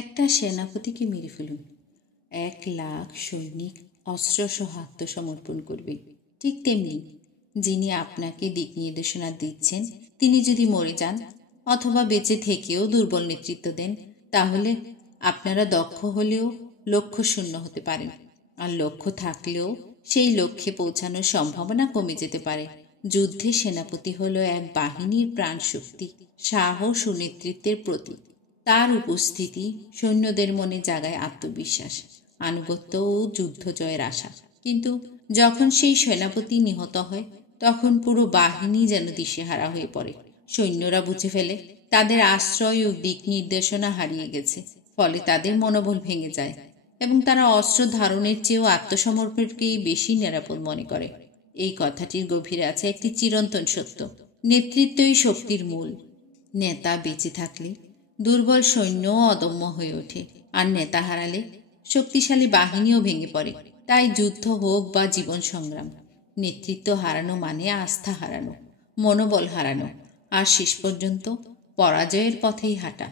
একটা সেনাপতিকে মেরে ফেলুন, 1,00,000 সৈনিক অস্ত্রসহ আত্মসমর্পণ করবে। ঠিক তেমনি যিনি আপনাকে দিক নির্দেশনা দিচ্ছেন তিনি যদি মরে যান অথবা বেঁচে থেকেও দুর্বল নেতৃত্ব দেন, তাহলে আপনারা দক্ষ হলেও লক্ষ্য শূন্য হতে পারেন, আর লক্ষ্য থাকলেও সেই লক্ষ্যে পৌঁছানোর সম্ভাবনা কমে যেতে পারে। যুদ্ধে সেনাপতি হলো এক বাহিনীর প্রাণশক্তি, সাহস ও নেতৃত্বের প্রতীক। তার উপস্থিতি সৈন্যদের মনে জাগায় আত্মবিশ্বাস, আনুগত্য ও যুদ্ধ জয়ের আশা। কিন্তু যখন সেই সেনাপতি নিহত হয় তখন পুরো বাহিনী যেন দিশেহারা হয়ে পড়ে। সৈন্যরা বুঝে ফেলে তাদের আশ্রয় ও দিক নির্দেশনা হারিয়ে গেছে, ফলে তাদের মনোবল ভেঙে যায় এবং তারা অস্ত্র ধারণের চেয়েও আত্মসমর্পণকেই বেশি নিরাপদ মনে করে। এই কথাটির গভীরে আছে একটি চিরন্তন সত্য: নেতৃত্বই শক্তির মূল। নেতা বেঁচে থাকলে দুর্বল সৈন্যও অদম্য হয়ে ওঠে, আর নেতা হারালে শক্তিশালী বাহিনীও ভেঙে পড়ে। তাই যুদ্ধ হোক বা জীবন সংগ্রাম, নেতৃত্ব হারানো মানে আস্থা হারানো, মনোবল হারানো, আর শেষ পর্যন্ত পরাজয়ের পথেই হাঁটা।